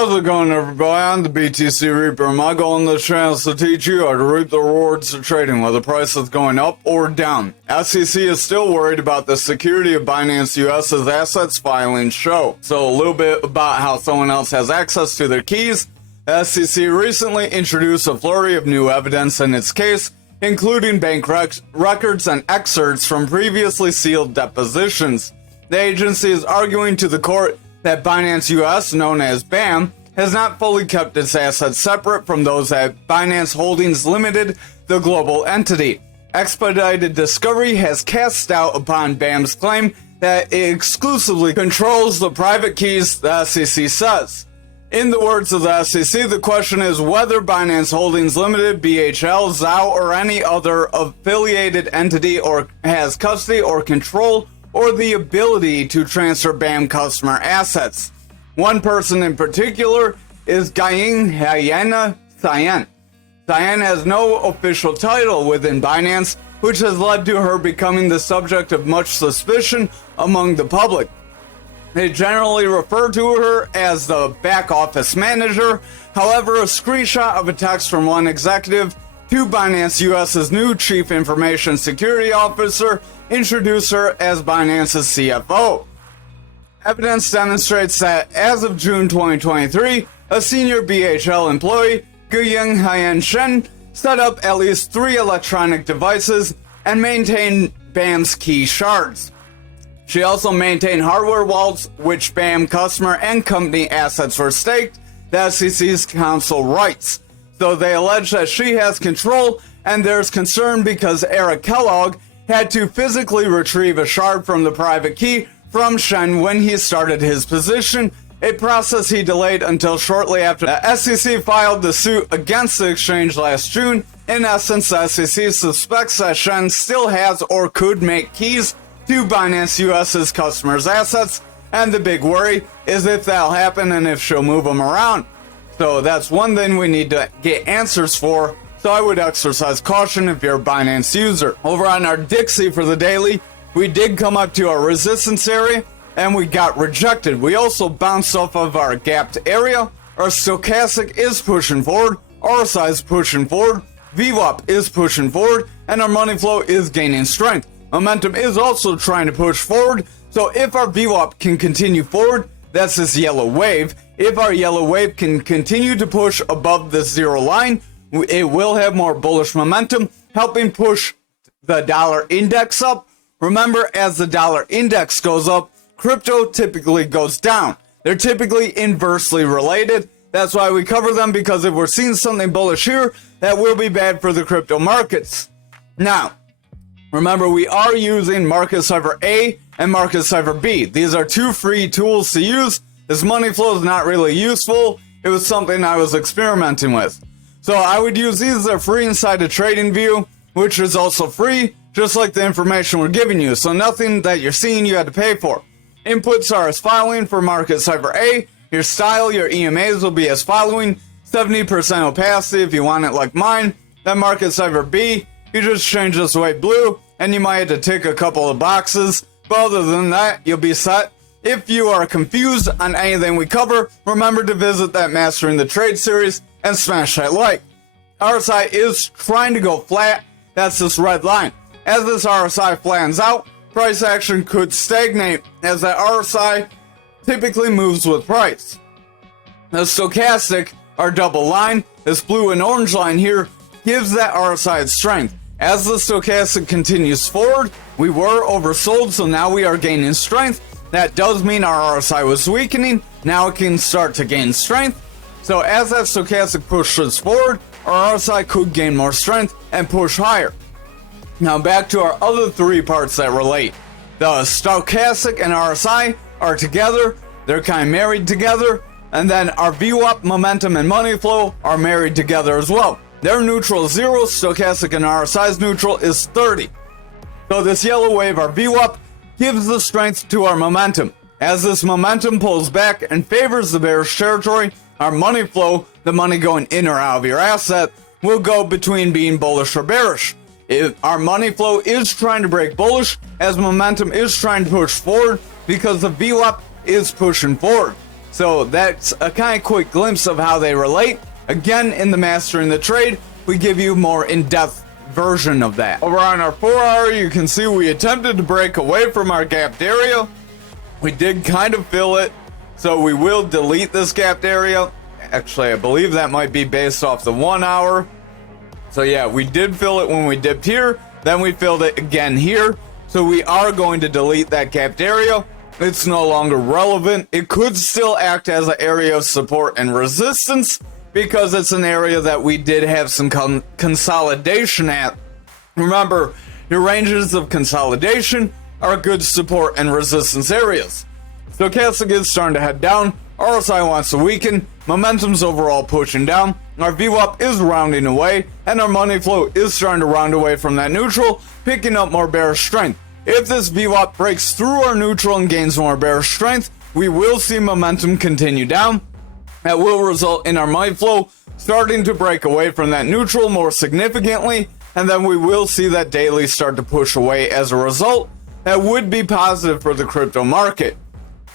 How's it going, everybody? I'm the BTC Reaper. My goal on this channel is to teach you how to reap the rewards of trading, whether price is going up or down. SEC is still worried about the security of Binance US's assets filings show. So a little bit about how someone else has access to their keys. The SEC recently introduced a flurry of new evidence in its case, including bank records and excerpts from previously sealed depositions. The agency is arguing to the court that Binance US, known as BAM, has not fully kept its assets separate from those at Binance Holdings Limited, the global entity. Expedited Discovery has cast doubt upon BAM's claim that it exclusively controls the private keys, the SEC says. In the words of the SEC, the question is whether Binance Holdings Limited, BHL, ZAO, or any other affiliated entity or has custody or control or the ability to transfer BAM customer assets. One person in particular is Gying Hyena Cyan. Cyan has no official title within Binance, which has led to her becoming the subject of much suspicion among the public. They generally refer to her as the back office manager. However, a screenshot of a text from one executive to Binance US's new Chief Information Security Officer introduced her as Binance's CFO. Evidence demonstrates that as of June 2023, a senior BHL employee, Guyang Hyan Shen, set up at least 3 electronic devices and maintained BAM's key shards. She also maintained hardware wallets, which BAM customer and company assets were staked, the SEC's counsel writes. So they allege that she has control, and there's concern because Eric Kellogg had to physically retrieve a shard from the private key from Shen when he started his position, a process he delayed until shortly after the SEC filed the suit against the exchange last June. In essence, the SEC suspects that Shen still has or could make keys to Binance US's customers' assets, and the big worry is if that'll happen and if she'll move them around. So that's one thing we need to get answers for, so I would exercise caution if you're a Binance user. Over on our Dixie for the daily, we did come up to our resistance area, and we got rejected. We also bounced off of our gapped area. Our stochastic is pushing forward, RSI is pushing forward, VWAP is pushing forward, and our money flow is gaining strength. Momentum is also trying to push forward, so if our VWAP can continue forward, that's this yellow wave. If our yellow wave can continue to push above the zero line, it will have more bullish momentum, helping push the dollar index up. Remember, as the dollar index goes up, crypto typically goes down. They're typically inversely related. That's why we cover them, because if we're seeing something bullish here, that will be bad for the crypto markets. Now, remember, we are using Market Cipher A and Market Cipher B. These are 2 free tools to use. This money flow is not really useful. It was something I was experimenting with. So I would use these as a free inside of TradingView, which is also free, just like the information we're giving you. So nothing that you're seeing you had to pay for. Inputs are as following for Market Cipher A. Your style, your EMAs will be as following. 70% opacity if you want it like mine. Then Market Cipher B, you just change this to white blue, and you might have to tick a couple of boxes. But other than that, you'll be set. If you are confused on anything we cover, remember to visit that Mastering the Trade series and smash that like. RSI is trying to go flat. That's this red line. As this RSI flattens out, price action could stagnate, as that RSI typically moves with price. The stochastic, our double line, this blue and orange line here, gives that RSI its strength. As the stochastic continues forward, we were oversold, so now we are gaining strength. That does mean our RSI was weakening. Now it can start to gain strength. So as that stochastic pushes forward, our RSI could gain more strength and push higher. Now back to our other 3 parts that relate. The stochastic and RSI are together. They're kind of married together. And then our VWAP, momentum, and money flow are married together as well. Their neutral is 0, stochastic and RSI's neutral is 30. So this yellow wave, our VWAP, gives the strength to our momentum. As this momentum pulls back and favors the bearish territory, our money flow, the money going in or out of your asset, will go between being bullish or bearish. If our money flow is trying to break bullish, as momentum is trying to push forward, because the VWAP is pushing forward. So that's a kind of quick glimpse of how they relate. Again, in the Mastering the Trade, we give you more in-depth version of that. Over on our 4 hour, you can see we attempted to break away from our gapped area. We did kind of fill it, so we will delete this gapped area. Actually, I believe that might be based off the 1 hour. So yeah, we did fill it when we dipped here, then we filled it again here. So we are going to delete that gapped area. It's no longer relevant. It could still act as an area of support and resistance because it's an area that we did have some consolidation at. Remember, your ranges of consolidation are good support and resistance areas. Stochastic is starting to head down. RSI wants to weaken. Momentum's overall pushing down. Our VWAP is rounding away, and our money flow is starting to round away from that neutral, picking up more bearish strength. If this VWAP breaks through our neutral and gains more bearish strength, we will see momentum continue down. That will result in our money flow starting to break away from that neutral more significantly, and then we will see that daily start to push away as a result. That would be positive for the crypto market.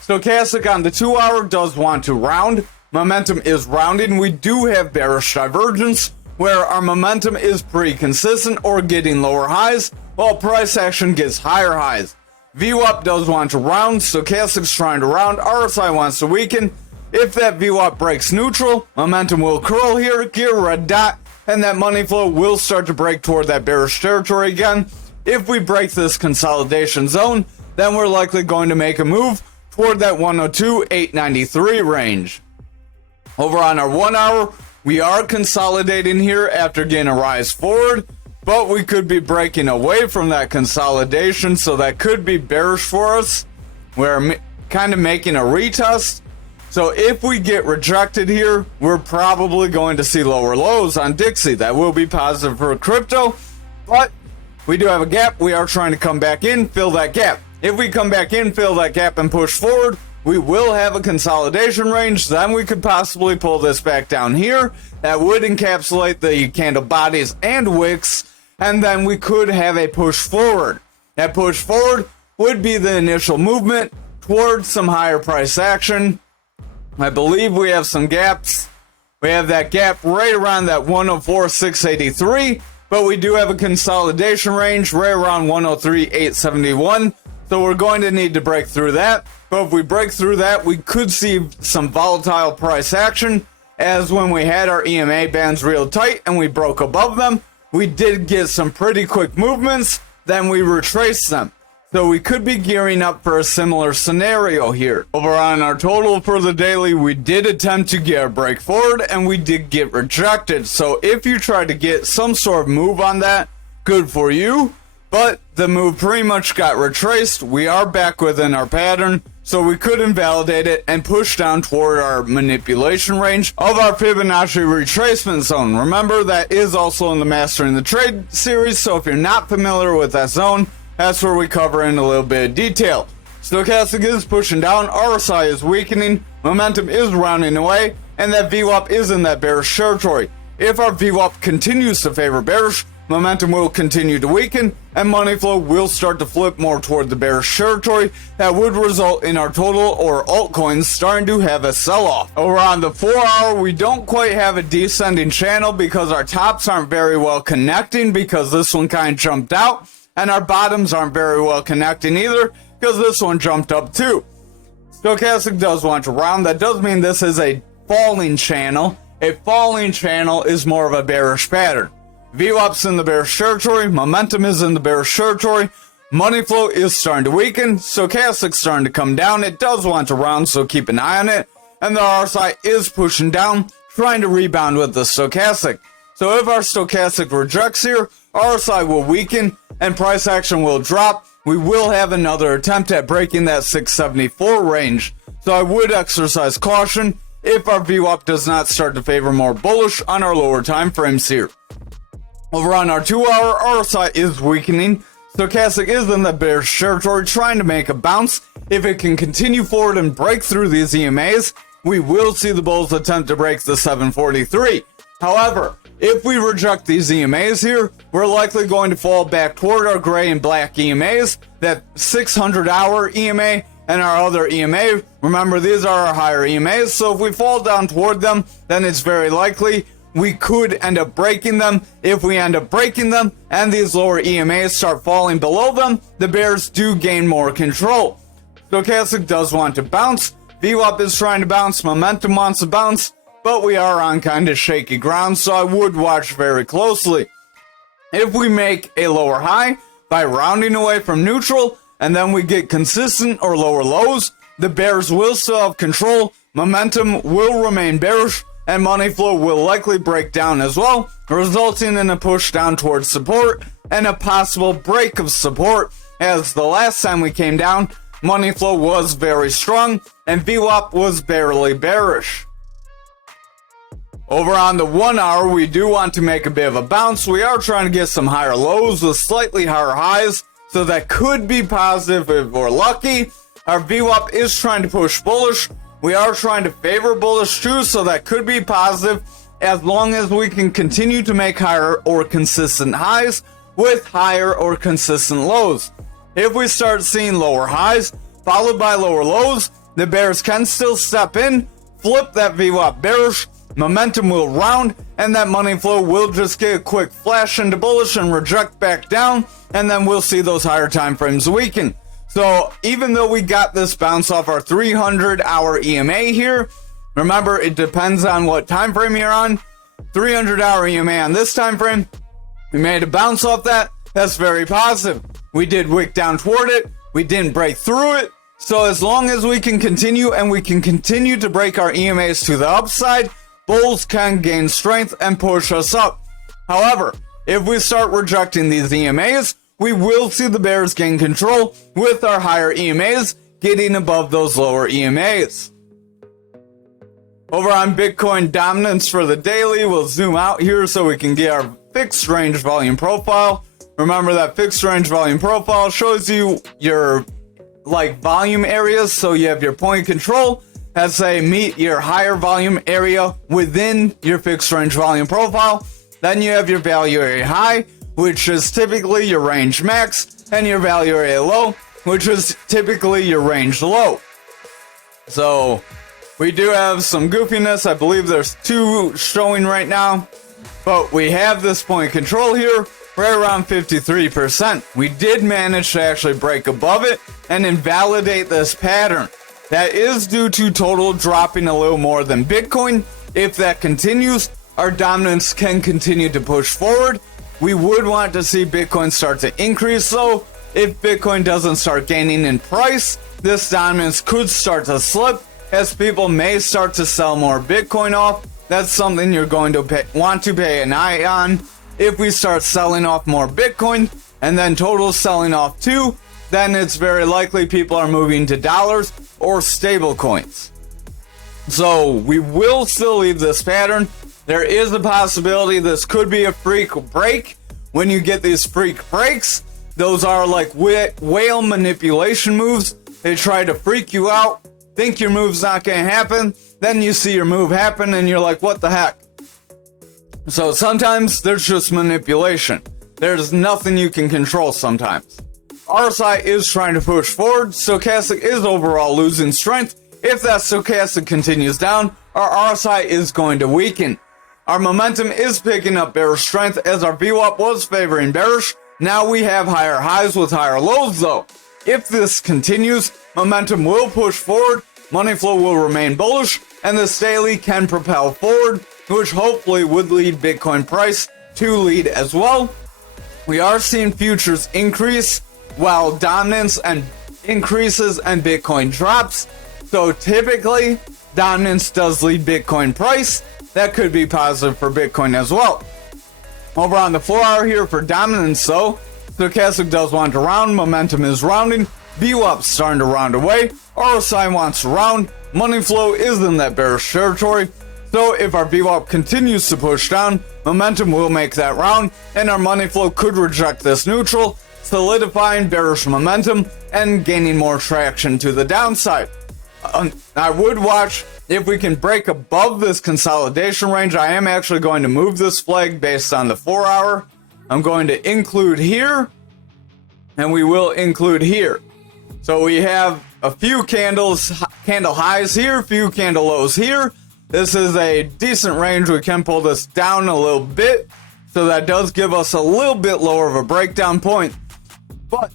Stochastic on the 2 hour does want to round. Momentum is rounding. We do have bearish divergence where our momentum is pretty consistent or getting lower highs while price action gets higher highs. VWAP does want to round. Stochastic's trying to round. RSI wants to weaken. If that VWAP breaks neutral, momentum will curl here, get a red dot, and that money flow will start to break toward that bearish territory again. If we break this consolidation zone, then we're likely going to make a move toward that 102.893 range. Over on our 1 hour, we are consolidating here after getting a rise forward, but we could be breaking away from that consolidation, so that could be bearish for us. We're kind of making a retest. So if we get rejected here, we're probably going to see lower lows on Dixie. That will be positive for crypto, but we do have a gap. We are trying to come back in, fill that gap. If we come back in, fill that gap, and push forward, we will have a consolidation range. Then we could possibly pull this back down here. That would encapsulate the candle bodies and wicks, and then we could have a push forward. That push forward would be the initial movement towards some higher price action. I believe we have some gaps. We have that gap right around that 104.683, but we do have a consolidation range right around 103.871. So we're going to need to break through that. But if we break through that, we could see some volatile price action, as when we had our EMA bands real tight and we broke above them, we did get some pretty quick movements, then we retraced them. So we could be gearing up for a similar scenario here. Over on our total for the daily, we did attempt to get a break forward and we did get rejected. So if you try to get some sort of move on that, good for you. But the move pretty much got retraced. We are back within our pattern, so we could invalidate it and push down toward our manipulation range of our Fibonacci retracement zone. Remember, that is also in the Mastering the Trade series, so if you're not familiar with that zone, that's where we cover in a little bit of detail. Stochastic is pushing down, RSI is weakening, momentum is rounding away, and that VWAP is in that bearish territory. If our VWAP continues to favor bearish, momentum will continue to weaken, and money flow will start to flip more toward the bearish territory. That would result in our total or altcoins starting to have a sell-off. Over on the 4 hour, we don't quite have a descending channel because our tops aren't very well connecting, because this one kind of jumped out, and our bottoms aren't very well connecting either because this one jumped up too. Stochastic does want to round. That does mean this is a falling channel. A falling channel is more of a bearish pattern. VWAP's in the bearish territory, momentum is in the bearish territory, money flow is starting to weaken, Stochastic's starting to come down. It does want to round, so keep an eye on it, and the RSI is pushing down, trying to rebound with the Stochastic. So if our Stochastic rejects here, RSI will weaken and price action will drop. We will have another attempt at breaking that 674 range, so I would exercise caution if our VWAP does not start to favor more bullish on our lower time frames here. Over on our 2 hour, RSI is weakening. Stochastic is in the bearish territory trying to make a bounce. If it can continue forward and break through these EMAs, we will see the bulls attempt to break the 743. However, if we reject these EMAs here, we're likely going to fall back toward our gray and black EMAs. That 600 hour EMA and our other EMA. Remember, these are our higher EMAs, so if we fall down toward them, then it's very likely we could end up breaking them. If we end up breaking them and these lower EMAs start falling below them, the bears do gain more control. Stochastic does want to bounce. VWAP is trying to bounce. Momentum wants to bounce, but we are on kind of shaky ground, so I would watch very closely. If we make a lower high by rounding away from neutral, and then we get consistent or lower lows, the bears will still have control, momentum will remain bearish, and money flow will likely break down as well, resulting in a push down towards support and a possible break of support, as the last time we came down, money flow was very strong and VWAP was barely bearish. Over on the 1 hour, we do want to make a bit of a bounce. We are trying to get some higher lows with slightly higher highs, so that could be positive if we're lucky. Our VWAP is trying to push bullish. We are trying to favor bullish too, so that could be positive as long as we can continue to make higher or consistent highs with higher or consistent lows. If we start seeing lower highs followed by lower lows, the bears can still step in, flip that VWAP bearish, momentum will round, and that money flow will just get a quick flash into bullish and reject back down, and then we'll see those higher time frames weaken. So even though we got this bounce off our 300-hour EMA here, remember it depends on what time frame you're on. 300-hour EMA on this time frame, we made a bounce off that. That's very positive. We did wick down toward it. We didn't break through it. So as long as we can continue and we can continue to break our EMAs to the upside, bulls can gain strength and push us up. However, if we start rejecting these EMAs, we will see the bears gain control with our higher EMAs getting above those lower EMAs. Over on Bitcoin dominance for the daily, we'll zoom out here so we can get our fixed range volume profile. Remember that fixed range volume profile shows you your volume areas, so you have your point control as they meet your higher volume area within your fixed range volume profile. Then you have your value area high, which is typically your range max, and your value area low, which is typically your range low. So we do have some goofiness. I believe there's 2 showing right now, but we have this point control here right around 53%. We did manage to actually break above it and invalidate this pattern. That is due to total dropping a little more than Bitcoin. If that continues, our dominance can continue to push forward. We would want to see Bitcoin start to increase though. If Bitcoin doesn't start gaining in price, this dominance could start to slip as people may start to sell more Bitcoin off. That's something you're going to want to pay an eye on. If we start selling off more Bitcoin and then total selling off too, then it's very likely people are moving to dollars or stable coins. So we will still leave this pattern. There is a possibility this could be a freak break. When you get these freak breaks, those are like whale manipulation moves. They try to freak you out, think your move's not going to happen, then you see your move happen and you're like, what the heck? So sometimes there's just manipulation. There's nothing you can control sometimes. RSI is trying to push forward. Stochastic is overall losing strength. If that stochastic continues down, our RSI is going to weaken. Our momentum is picking up bearish strength as our VWAP was favoring bearish. Now we have higher highs with higher lows though. If this continues, momentum will push forward, money flow will remain bullish, and this daily can propel forward, which hopefully would lead Bitcoin price to lead as well. We are seeing futures increase while dominance and increases and Bitcoin drops. So typically, dominance does lead Bitcoin price. That could be positive for Bitcoin as well. Over on the 4 hour here for dominance though, stochastic does want to round, momentum is rounding, VWAP's starting to round away, RSI wants to round, money flow is in that bearish territory. So if our VWAP continues to push down, momentum will make that round, and our money flow could reject this neutral, solidifying bearish momentum and gaining more traction to the downside. I would watch if we can break above this consolidation range. I am actually going to move this flag based on the 4 hour. I'm going to include here, and we will include here. So we have a few candle highs here, a few candle lows here. This is a decent range. We can pull this down a little bit. So that does give us a little bit lower of a breakdown point. But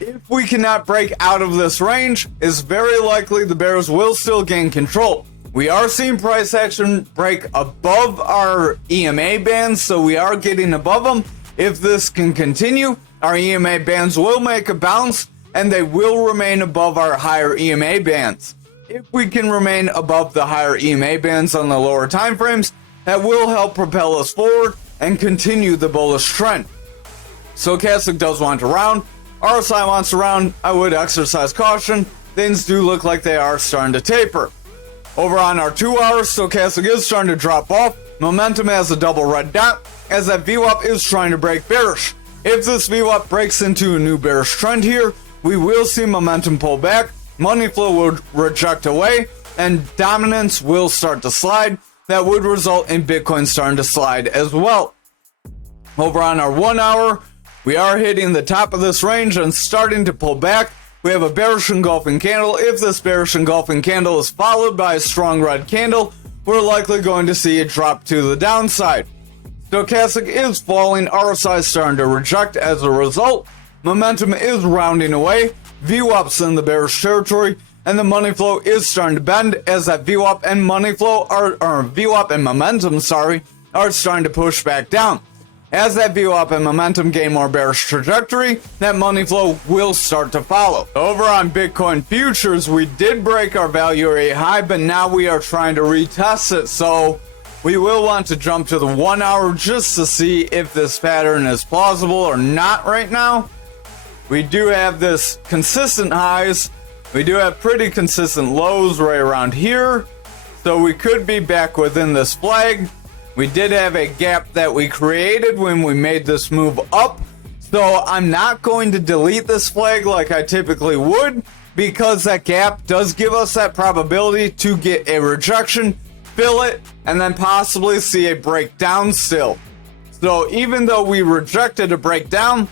if we cannot break out of this range, it's very likely the bears will still gain control. We are seeing price action break above our EMA bands, so we are getting above them. If this can continue, our EMA bands will make a bounce, and they will remain above our higher EMA bands. If we can remain above the higher EMA bands on the lower time frames, that will help propel us forward and continue the bullish trend. Stochastic does want to round. RSI wants to round. I would exercise caution. Things do look like they are starting to taper. Over on our 2 hours, stochastic is starting to drop off. Momentum has a double red dot as that VWAP is trying to break bearish. If this VWAP breaks into a new bearish trend here, we will see momentum pull back. Money flow will reject away and dominance will start to slide. That would result in Bitcoin starting to slide as well. Over on our 1 hour, we are hitting the top of this range and starting to pull back. We have a bearish engulfing candle. If this bearish engulfing candle is followed by a strong red candle, we're likely going to see it drop to the downside. Stochastic is falling. RSI is starting to reject as a result. Momentum is rounding away. VWAP's in the bearish territory, and the money flow is starting to bend as that VWAP and money flow or VWAP and momentum, are starting to push back down. As that VWAP and momentum gain more bearish trajectory, that money flow will start to follow. Over on Bitcoin futures, we did break our value area high, but now we are trying to retest it. So we will want to jump to the 1 hour just to see if this pattern is plausible or not right now. We do have this consistent highs. We do have pretty consistent lows right around here. So we could be back within this flag. We did have a gap that we created when we made this move up. So I'm not going to delete this flag like I typically would, because that gap does give us that probability to get a rejection, fill it, and then possibly see a breakdown still. So even though we rejected a breakdown,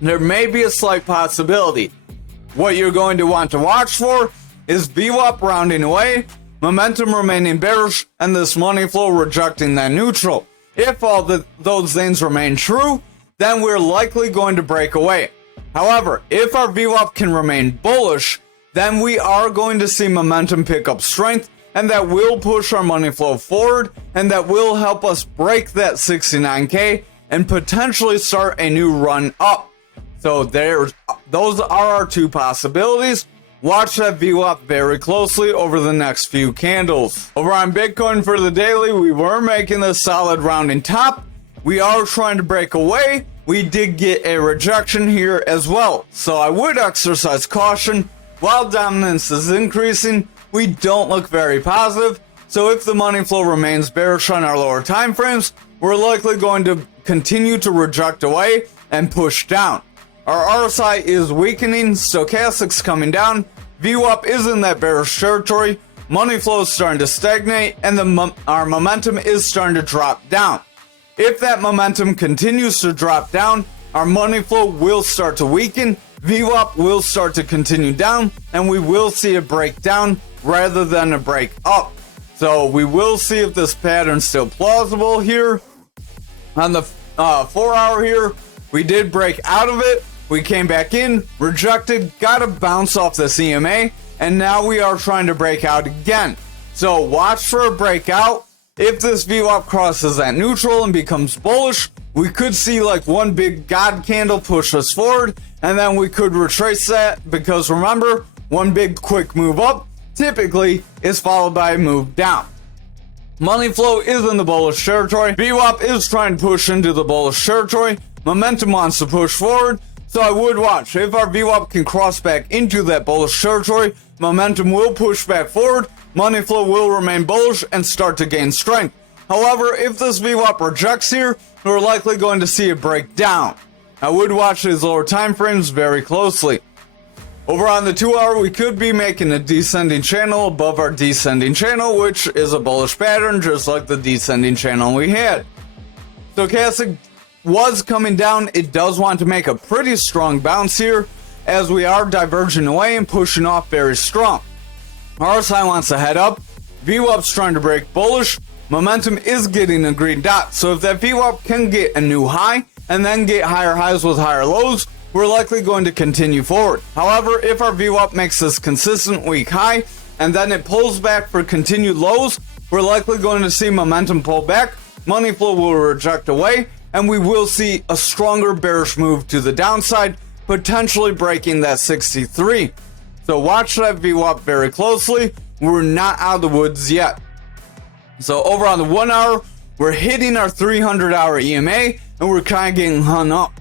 there may be a slight possibility. What you're going to want to watch for is VWAP rounding away, momentum remaining bearish, and this money flow rejecting that neutral. If all those things remain true, then we're likely going to break away. However, if our VWAP can remain bullish, then we are going to see momentum pick up strength, and that will push our money flow forward, and that will help us break that 69K and potentially start a new run up. So those are our two possibilities. Watch that VWAP very closely over the next few candles. Over on Bitcoin for the daily, we were making this solid rounding top. We are trying to break away. We did get a rejection here as well. So I would exercise caution. While dominance is increasing, we don't look very positive. So if the money flow remains bearish on our lower time frames, we're likely going to continue to reject away and push down. Our RSI is weakening, stochastic's coming down, VWAP is in that bearish territory, money flow is starting to stagnate, and our momentum is starting to drop down. If that momentum continues to drop down, our money flow will start to weaken, VWAP will start to continue down, and we will see a breakdown rather than a break up. So we will see if this pattern's still plausible here. On the 4 hour here, we did break out of it. We came back in, rejected, got a bounce off the CMA, and now we are trying to break out again. So watch for a breakout. If this VWAP crosses that neutral and becomes bullish, we could see like one big God candle push us forward, and then we could retrace that, because remember, one big quick move up typically is followed by a move down. Money flow is in the bullish territory. VWAP is trying to push into the bullish territory. Momentum wants to push forward. So I would watch. If our VWAP can cross back into that bullish territory, momentum will push back forward, money flow will remain bullish and start to gain strength. However, if this VWAP rejects here, we're likely going to see a breakdown. I would watch these lower time frames very closely. Over on the 2 hour, we could be making a descending channel above our descending channel, which is a bullish pattern, just like the descending channel we had. Stochastic was coming down. It does want to make a pretty strong bounce here. as we are diverging away and pushing off very strong. RSI wants to head up. VWAP's trying to break bullish. Momentum is getting a green dot. So if that VWAP can get a new high and then get higher highs with higher lows, we're likely going to continue forward. However, if our VWAP makes this consistent weak high and then it pulls back for continued lows, we're likely going to see momentum pull back, money flow will reject away, and we will see a stronger bearish move to the downside, potentially breaking that 63. So watch that VWAP very closely. We're not out of the woods yet. So over on the 1 hour, we're hitting our 300-hour EMA, and we're kind of getting hung up.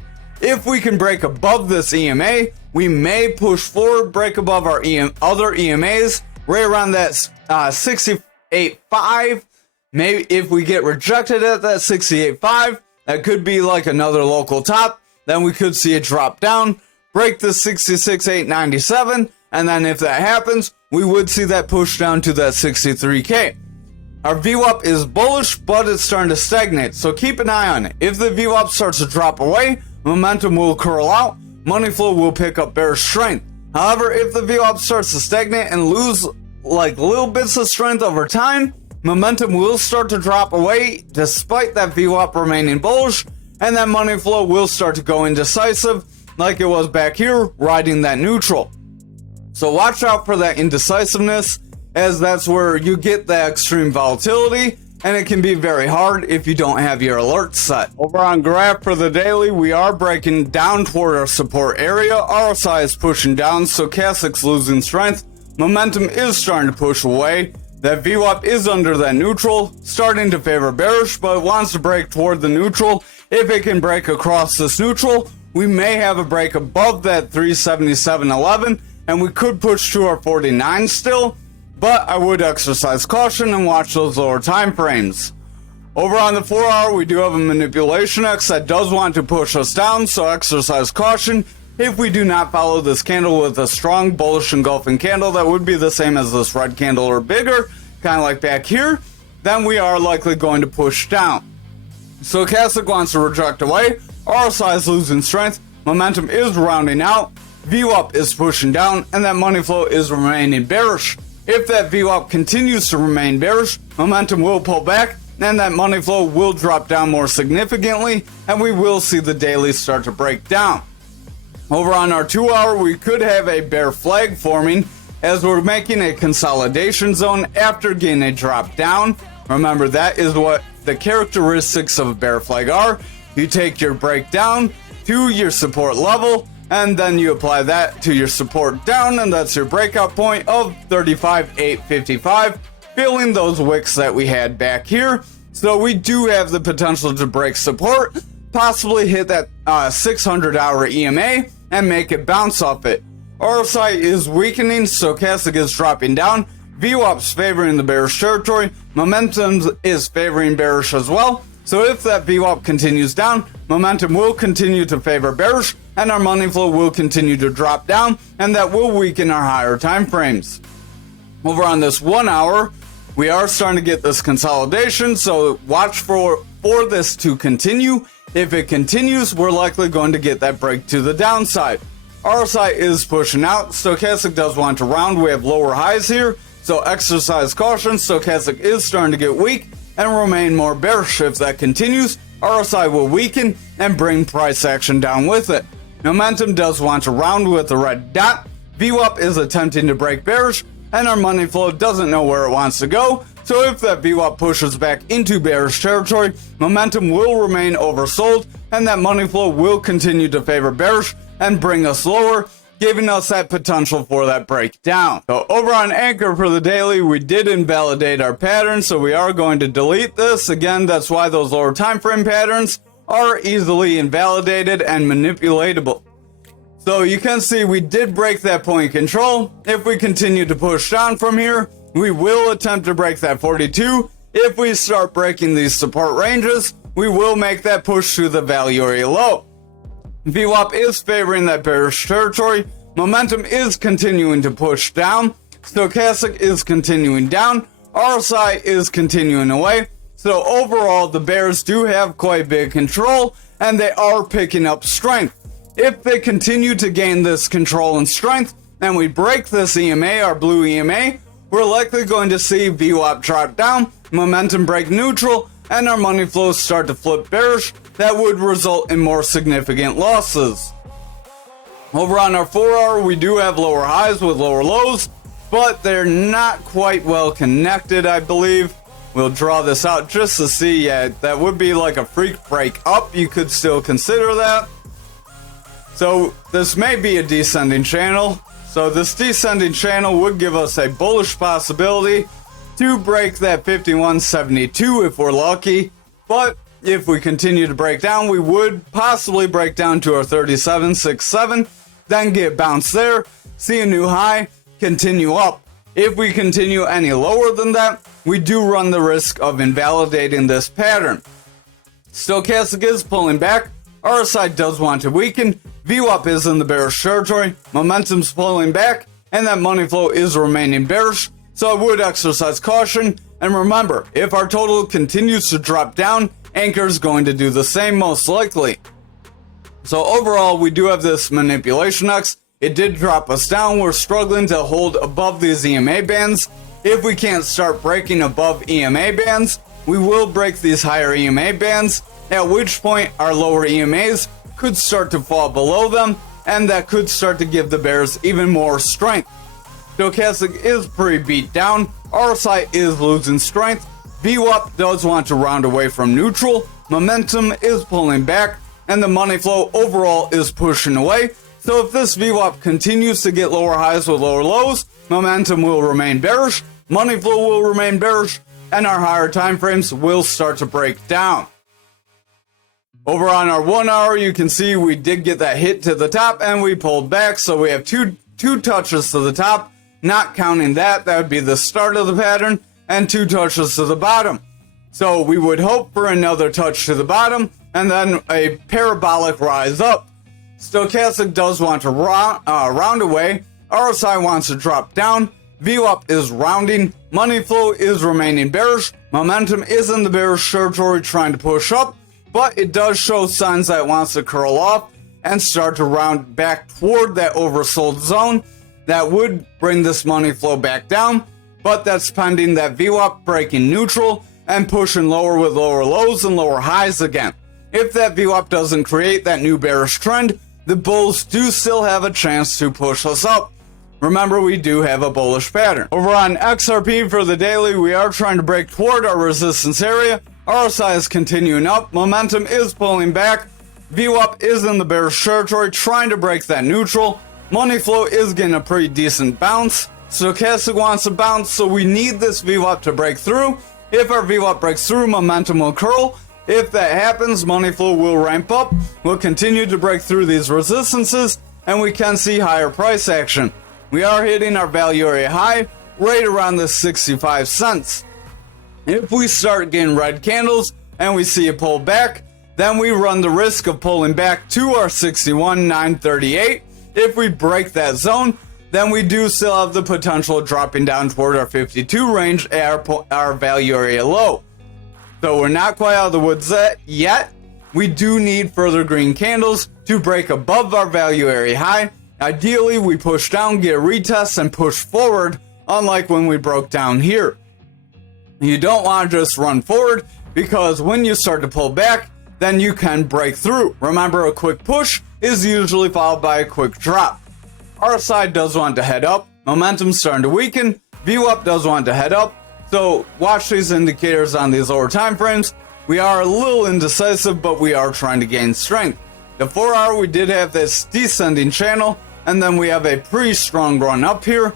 If we can break above this EMA, we may push forward, break above our other EMAs, right around that 68.5. Maybe if we get rejected at that 68.5, that could be like another local top. Then we could see it drop down, break the 66.897, and then if that happens, we would see that push down to that 63K. Our VWAP is bullish, but it's starting to stagnate, so keep an eye on it. If the VWAP starts to drop away, momentum will curl out, money flow will pick up bearish strength. However, if the VWAP starts to stagnate and lose like little bits of strength over time, momentum will start to drop away despite that VWAP remaining bullish, and that money flow will start to go indecisive like it was back here, riding that neutral. So watch out for that indecisiveness, as that's where you get the extreme volatility, and it can be very hard if you don't have your alerts set. Over on graph for the daily, we are breaking down toward our support area. RSI is pushing down, stochastic's losing strength. Momentum is starting to push away. That VWAP is under that neutral, starting to favor bearish, but it wants to break toward the neutral. If it can break across this neutral, we may have a break above that 377.11, and we could push to our 49 still, but I would exercise caution and watch those lower time frames. Over on the 4 hour, we do have a manipulation X that does want to push us down, so exercise caution. If we do not follow this candle with a strong bullish engulfing candle that would be the same as this red candle or bigger, kind of like back here, then we are likely going to push down. Stochastic wants to reject away, RSI is losing strength, momentum is rounding out, VWAP is pushing down, and that money flow is remaining bearish. If that VWAP continues to remain bearish, momentum will pull back, and that money flow will drop down more significantly, and we will see the daily start to break down. Over on our 2 hour, we could have a bear flag forming as we're making a consolidation zone after getting a drop down. Remember, that is what the characteristics of a bear flag are. You take your breakdown to your support level, and then you apply that to your support down, and that's your breakout point of 35,855, filling those wicks that we had back here. So we do have the potential to break support, possibly hit that 600-hour EMA, and make it bounce off it. RSI is weakening, stochastic is dropping down, VWAP's favoring the bearish territory, momentum is favoring bearish as well. So if that VWAP continues down, momentum will continue to favor bearish, and our money flow will continue to drop down, and that will weaken our higher time frames. Over on this 1 hour, we are starting to get this consolidation, so watch for this to continue. If it continues, we're likely going to get that break to the downside. RSI is pushing out, stochastic does want to round, we have lower highs here, so exercise caution. Stochastic is starting to get weak and remain more bearish. If that continues, RSI will weaken and bring price action down with it. Momentum does want to round with the red dot. VWAP is attempting to break bearish, and our money flow doesn't know where it wants to go. So if that VWAP pushes back into bearish territory, momentum will remain oversold, and that money flow will continue to favor bearish and bring us lower, giving us that potential for that breakdown. So over on Ankr for the daily, we did invalidate our pattern, so we are going to delete this. Again, that's why those lower time frame patterns are easily invalidated and manipulatable. So you can see we did break that point control. If we continue to push down from here, we will attempt to break that 42. If we start breaking these support ranges, we will make that push to the value area low. VWAP is favoring that bearish territory. Momentum is continuing to push down. Stochastic is continuing down. RSI is continuing away. So overall, the bears do have quite big control, and they are picking up strength. If they continue to gain this control and strength, and we break this EMA, our blue EMA, we're likely going to see VWAP drop down, momentum break neutral, and our money flows start to flip bearish. That would result in more significant losses. Over on our 4-hour, we do have lower highs with lower lows, but they're not quite well connected, I believe. We'll draw this out just to see. Yeah, that would be like a freak break up. You could still consider that. So this may be a descending channel. So this descending channel would give us a bullish possibility to break that 51.72 if we're lucky. But if we continue to break down, we would possibly break down to our 37.67, then get bounced there, see a new high, continue up. If we continue any lower than that, we do run the risk of invalidating this pattern. Stochastic is pulling back. RSI does want to weaken. VWAP is in the bearish territory. Momentum's pulling back, and that money flow is remaining bearish. So I would exercise caution. And remember, if our total continues to drop down, Ankr is going to do the same most likely. So overall, we do have this manipulation X. It did drop us down. We're struggling to hold above these EMA bands. If we can't start breaking above EMA bands, we will break these higher EMA bands, at which point our lower EMAs could start to fall below them, and that could start to give the bears even more strength. Stochastic is pretty beat down. RSI is losing strength. VWAP does want to round away from neutral. Momentum is pulling back, and the money flow overall is pushing away. So if this VWAP continues to get lower highs with lower lows, momentum will remain bearish, money flow will remain bearish, and our higher time frames will start to break down. Over on our 1 hour, you can see we did get that hit to the top and we pulled back. So we have two touches to the top, not counting that. That would be the start of the pattern, and 2 touches to the bottom. So we would hope for another touch to the bottom and then a parabolic rise up. Stochastic does want to round away. RSI wants to drop down. VWAP is rounding. Money flow is remaining bearish. Momentum is in the bearish territory trying to push up, but it does show signs that it wants to curl off and start to round back toward that oversold zone. That would bring this money flow back down, but that's pending that VWAP breaking neutral and pushing lower with lower lows and lower highs again. If that VWAP doesn't create that new bearish trend, the bulls do still have a chance to push us up. Remember, we do have a bullish pattern. Over on XRP for the daily, we are trying to break toward our resistance area. RSI is continuing up. Momentum is pulling back. VWAP is in the bearish territory, trying to break that neutral. Money flow is getting a pretty decent bounce. Stochastic wants to bounce, so we need this VWAP to break through. If our VWAP breaks through, momentum will curl. If that happens, money flow will ramp up. We'll continue to break through these resistances, and we can see higher price action. We are hitting our value area high right around the 65 cents. If we start getting red candles and we see a pull back, then we run the risk of pulling back to our 61,938. If we break that zone, then we do still have the potential of dropping down toward our 52 range at our value area low. So we're not quite out of the woods yet. We do need further green candles to break above our value area high. Ideally, we push down, get a retest, and push forward, unlike when we broke down here. You don't want to just run forward, because when you start to pull back, then you can break through. Remember, a quick push is usually followed by a quick drop. RSI does want to head up. Momentum's starting to weaken. VWAP does want to head up. So watch these indicators on these lower time frames. We are a little indecisive, but we are trying to gain strength. The 4 hour, we did have this descending channel, and then we have a pretty strong run up here.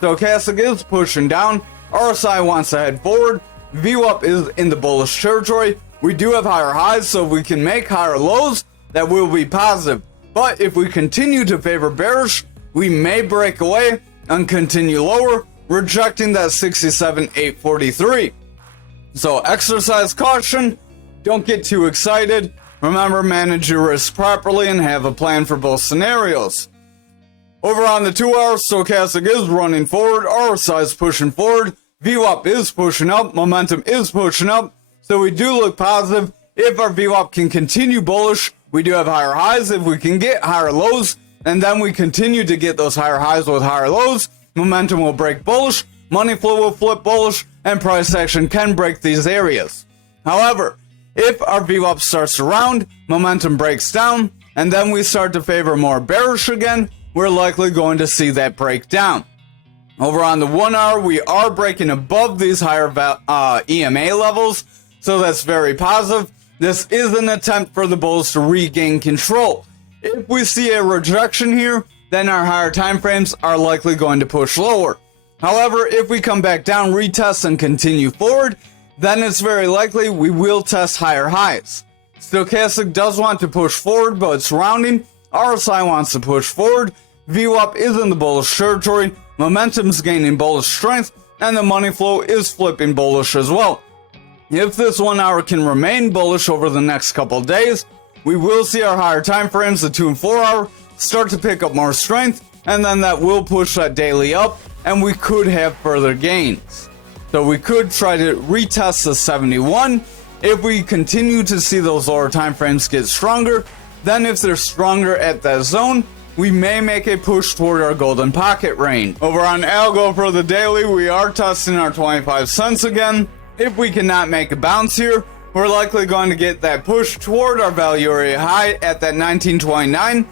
Stochastic is pushing down. RSI wants to head forward. VWAP is in the bullish territory. We do have higher highs, so if we can make higher lows, that will be positive. But if we continue to favor bearish, we may break away and continue lower, rejecting that 67,843. So exercise caution. Don't get too excited. Remember, manage your risk properly and have a plan for both scenarios. Over on the 2 hour, Stochastic is running forward. RSI is pushing forward. VWAP is pushing up. Momentum is pushing up. So we do look positive. If our VWAP can continue bullish, We do have higher highs if we can get higher lows, and then we continue to get those higher highs with higher lows. Momentum will break bullish, money flow will flip bullish, and price action can break these areas. However, if our VWAP starts to round, momentum breaks down, and then we start to favor more bearish again, we're likely going to see that break down. Over on the 1 hour, we are breaking above these higher EMA levels, so that's very positive. This is an attempt for the bulls to regain control. If we see a rejection here, then our higher time frames are likely going to push lower. However, if we come back down, retest, and continue forward, then it's very likely we will test higher highs. Stochastic does want to push forward, but it's rounding. RSI wants to push forward. VWAP is in the bullish territory. Momentum's gaining bullish strength, and the money flow is flipping bullish as well. If this 1 hour can remain bullish over the next couple days, we will see our higher time frames, the 2 and 4 hour, start to pick up more strength, and then that will push that daily up, and we could have further gains. So we could try to retest the 71. If we continue to see those lower time frames get stronger, then if they're stronger at that zone, we may make a push toward our golden pocket range. Over on ALGO for the daily, we are testing our 25 cents again. If we cannot make a bounce here, we're likely going to get that push toward our value area high at that 1929.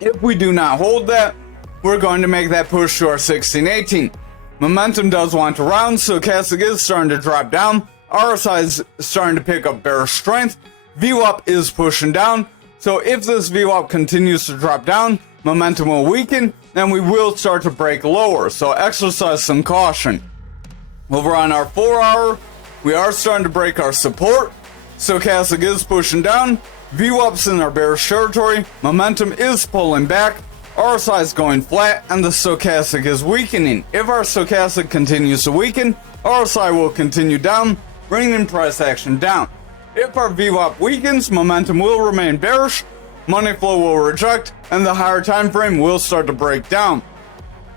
If we do not hold that, we're going to make that push to our 1618. Momentum does want to round, so stochastic is starting to drop down. RSI is starting to pick up bearish strength. VWAP is pushing down. So if this VWAP continues to drop down, momentum will weaken, and we will start to break lower. So exercise some caution. Over on our 4 hour, we are starting to break our support. Stochastic is pushing down. VWAP's in our bearish territory. Momentum is pulling back. RSI is going flat, and the stochastic is weakening. If our stochastic continues to weaken, RSI will continue down, bringing price action down. If our VWAP weakens, momentum will remain bearish, money flow will reject, and the higher time frame will start to break down.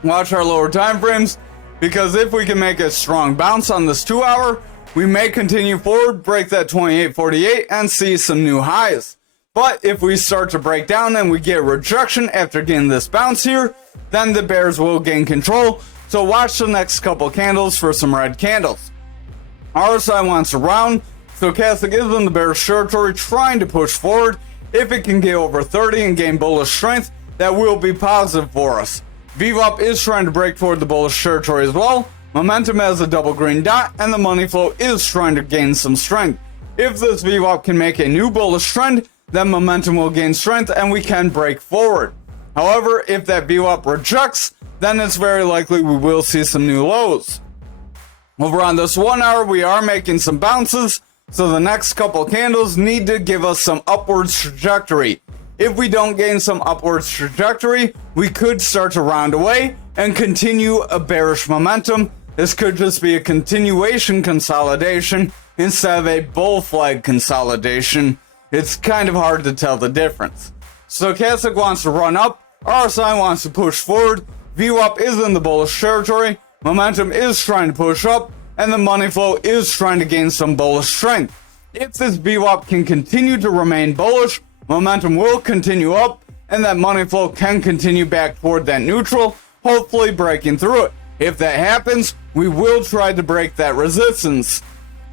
Watch our lower time frames, because if we can make a strong bounce on this 2 hour, we may continue forward, break that 28.48, and see some new highs. But if we start to break down and we get rejection after getting this bounce here, then the bears will gain control. So watch the next couple candles for some red candles. RSI wants to round. Stochastic is in the bearish territory, trying to push forward. If it can get over 30 and gain bullish strength, that will be positive for us. VWAP is trying to break toward the bullish territory as well. Momentum has a double green dot, and the money flow is trying to gain some strength. If this VWAP can make a new bullish trend, then momentum will gain strength and we can break forward. However, if that VWAP rejects, then it's very likely we will see some new lows. Over on this 1 hour, we are making some bounces, so the next couple candles need to give us some upwards trajectory. If we don't gain some upwards trajectory, we could start to round away and continue a bearish momentum. This could just be a continuation consolidation instead of a bull flag consolidation. It's kind of hard to tell the difference. Stochastic wants to run up, RSI wants to push forward, VWAP is in the bullish territory, momentum is trying to push up, and the money flow is trying to gain some bullish strength. If this VWAP can continue to remain bullish, momentum will continue up, and that money flow can continue back toward that neutral, hopefully breaking through it. If that happens, we will try to break that resistance.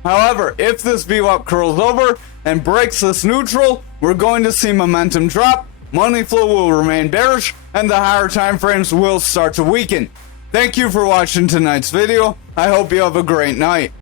However, if this VWAP curls over and breaks this neutral, we're going to see momentum drop, money flow will remain bearish, and the higher time frames will start to weaken. Thank you for watching tonight's video. I hope you have a great night.